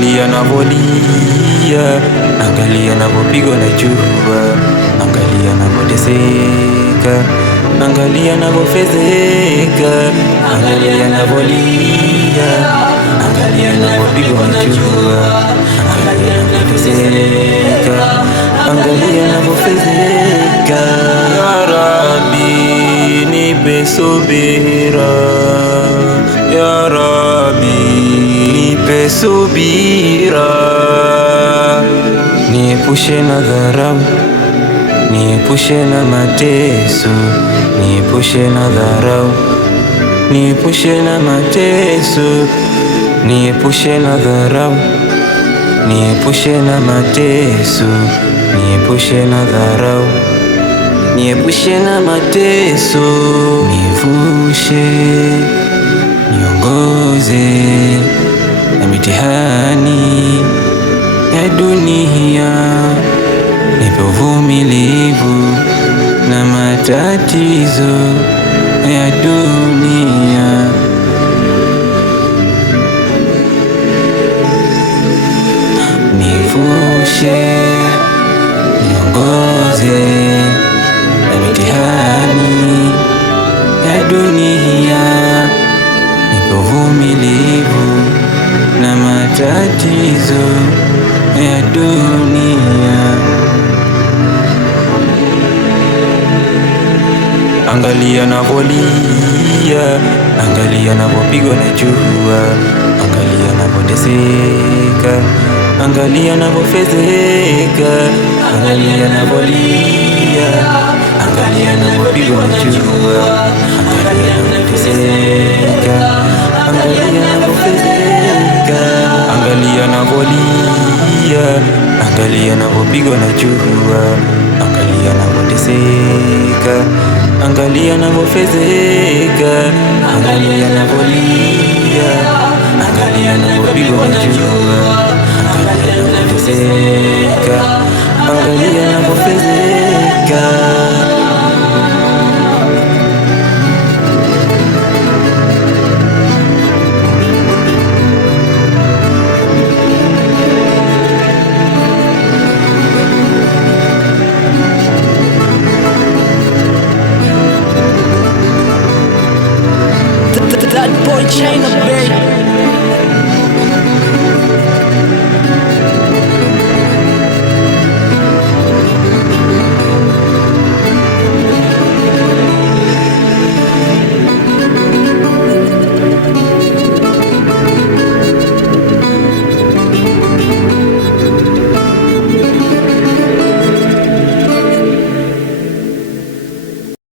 Angalia navolia, angalia navopigwa na jua, angalia navodeseka, angalia navofezeka, angalia navolia, angalia navopigwa na jua, angalia navodeseka, angalia navofezeka. Ya Rabbi, nipe subira, Ya Rabbi, nipe subira, niepushe na dharau, niepushe na mateso, niepushe na dharau, niepushe na mateso, niepushe na dharau, niepushe na mateso, niepushe na dharau, niepushe na mateso, nivushe, niongoze na mitihani ya dunia, nipe uvumilivu na matatizo ya dunia. Nivushe, niongoze na mitihani ya dunia, nipe uvumilivu na matatizo ya dunia. Angalia navolia, angalia navopigwa na jua, angalia navodeseka, angalia navofezeka, angalia navolia, angalia navopigwa na jua, angalia navodeseka, angalia navofezeka, angalia navolia, angalia navopigwa na jua, angalia navodeseka, angalia navofezeka, angalia navolia, angalia navopigwa na jua, angalia navodeseka, angalia navofezeka. That boy China